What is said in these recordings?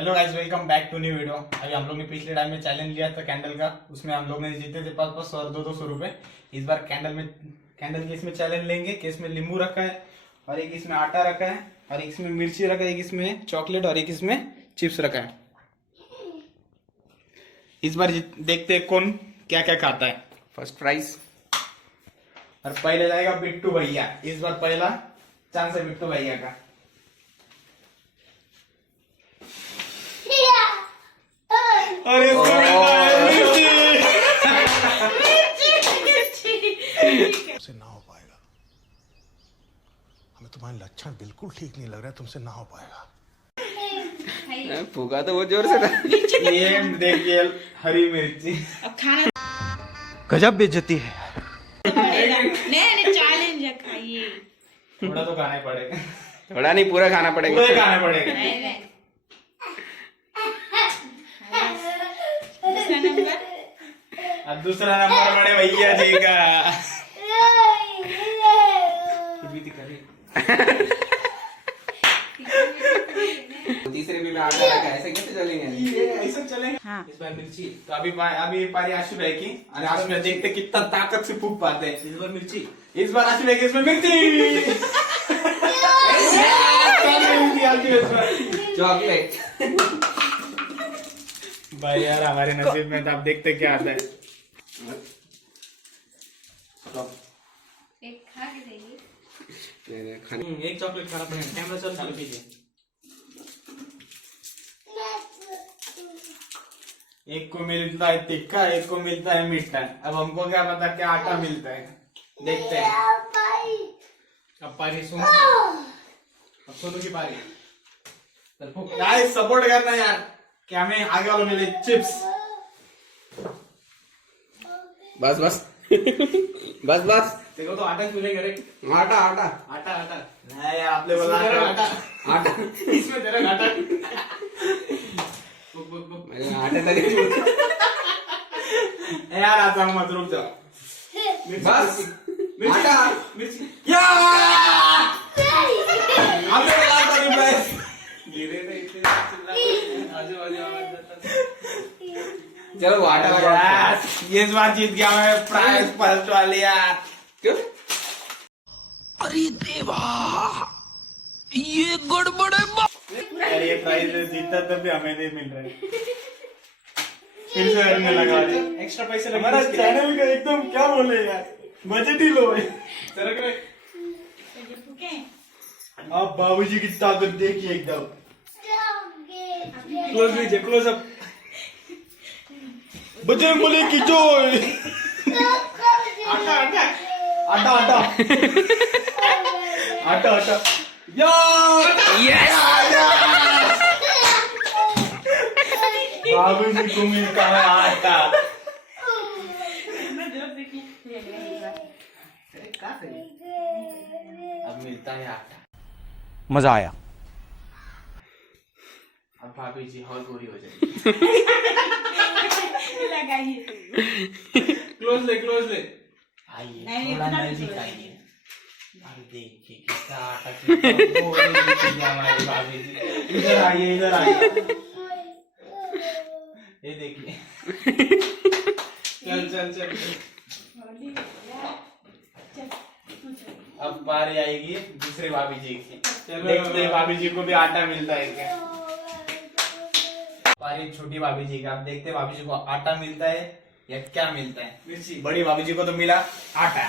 Hello guys, welcome back to new video. अभी हम लोग ने पिछले टाइम में चैलेंज लिया था कैंडल का, उसमें हम लोग ने जीते थे 500 और 200 रुपए। इस बार कैंडल के इसमें चैलेंज लेंगे कि इसमें नींबू रखा है और एक इसमें आटा रखा है और एक इसमें मिर्ची रखा है, एक इसमें चॉकलेट और एक इसमें चिप्स रखा है। इस बार देखते हैं कौन क्या क्या खाता है। फर्स्ट प्राइज और पहले जाएगा बिट्टू भैया। इस बार पहला चांस है बिट्टू भैया का। अरे तुमसे ना हो पाएगा। हमें तुम्हारे लक्षण बिल्कुल ठीक नहीं लग रहा है, तुमसे ना हो पाएगा। फूका तो वो जोर से था। ये देखिए हरी मिर्ची। अब खाना गजब बेइज्जती है। नहीं चैलेंज है, खाइए। थोड़ा तो खाना ही पड़ेगा। थोड़ा नहीं, पूरा खाना पड़ेगा। पूरा खाना पड़ेगा। नहीं दूसरा नंबर। अब दूसरा नंबर बड़े भैया जी का। तीसरे भी में आटा रखा है, ऐसे कैसे चलेंगे? ऐसा चलेगा। हाँ। इस बार मिर्ची तो अभी पारी आशु भाई की। और आशु भाई देखते कितना ताकत से फूक पाते हैं। इस बार मिर्ची, इस बार आशु भाई की इसमें मिर्ची। चॉकलेट। भाई यार हमारे नसीब में तो आप देखते क्या आता है। एक खा के देखिए। एक चॉकलेट खाना पड़ेगा। कैमरा चल चालू कीजिए। एक को मिलता है तिक्का, एक को मिलता है मीठा। अब हमको क्या पता क्या आटा मिलता है, देखते हैं। अब पारी सुन, अब सोनू की पारी। गाइस सपोर्ट करना यार कि हमें आगे वालों मिले चिप्स। बस बस बस बस। देखो तो आटा मिलेगा रे। आटा आटा आटा आटा नहीं यार, आपने बोला आटा आटा। इसमें तेरा आटा। मैंने आटे तक यार आता हूँ, मत रुक जाओ। बस आटा। मिर्ची या आपने बोला था नहीं भाई। गिरे थे इतने आजू बाजू आवाज जाता। चलो वो आटा लगा। यस, ये इस बार जीत गया मैं प्राइज फर्स्ट वाली यार। क्यों? अरे देवा, ये गड़बड़ है। यार ये प्राइज जीता तब भी हमें नहीं मिल रहा है। फिर से करने लगा एक्स्ट्रा पैसे लगे। हमारा चैनल का एकदम क्या बोले यार, बजट ही लो है। सरक रे। आप बाबूजी की ताकत देखिए एकदम। क्लोज लीजिए, क्लोज अप। बजरंग बली की जय। आटा आटा आटा आटा आटा आटा बाबूजी को मिलता है आटा। अब मिलता है आटा। मजा आया। अब भाभी जी और गोरी हो जाएगी। क्लोज ले, क्लोज ले। आइए नहीं, थोड़ा इतना भी नजदीक क्लोज आइए। अरे देखिए कितना आटा, कितना गोरी दिखी है हमारी भाभी जी। इधर आइए, इधर आइए। ये देखिए। चल चल चल। अब बारी आएगी दूसरे भाभी जी की। देखते हैं भाभी जी को भी आटा मिलता है क्या। बारी छोटी भाभी जी का। अब देखते हैं भाभी जी को आटा मिलता है या क्या मिलता है। मिर्ची। बड़ी भाभी जी को तो मिला आटा।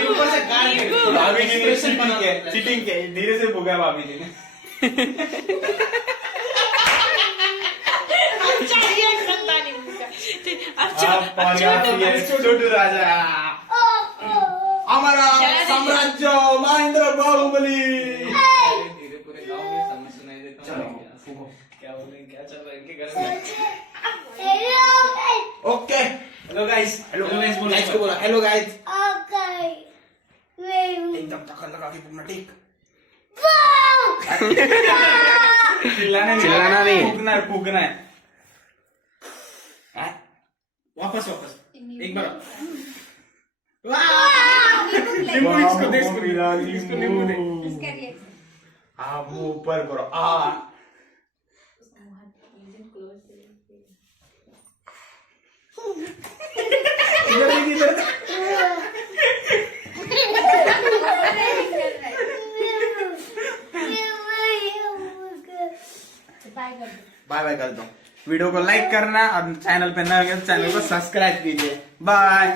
ऊपर से काट के भाभी जी ने चीटिंग किया, धीरे से भुगा भाभी जी ने। छोटू राजा हमारा साम्राज्य महेंद्र बाहुबली। धीरे पूरे गांव में समझ सुनाई देता है। क्या बोल रहे हैं, क्या चल रहा है इनके घर में। Okay hello guys, hello guys बोला हेलो गाइस। एकदम तखन लगा के पूरा टिक। चिल्लाना नहीं, फूकना है, फूकना है। वापस एक बार। नींबू इसको दे, इसको नींबू दे। हाँ मुंह ऊपर करो आ इधर देखिए, इधर। बाय बाय कर दो। वीडियो को लाइक करना और चैनल पे नए हो तो चैनल को सब्सक्राइब कीजिए। बाय।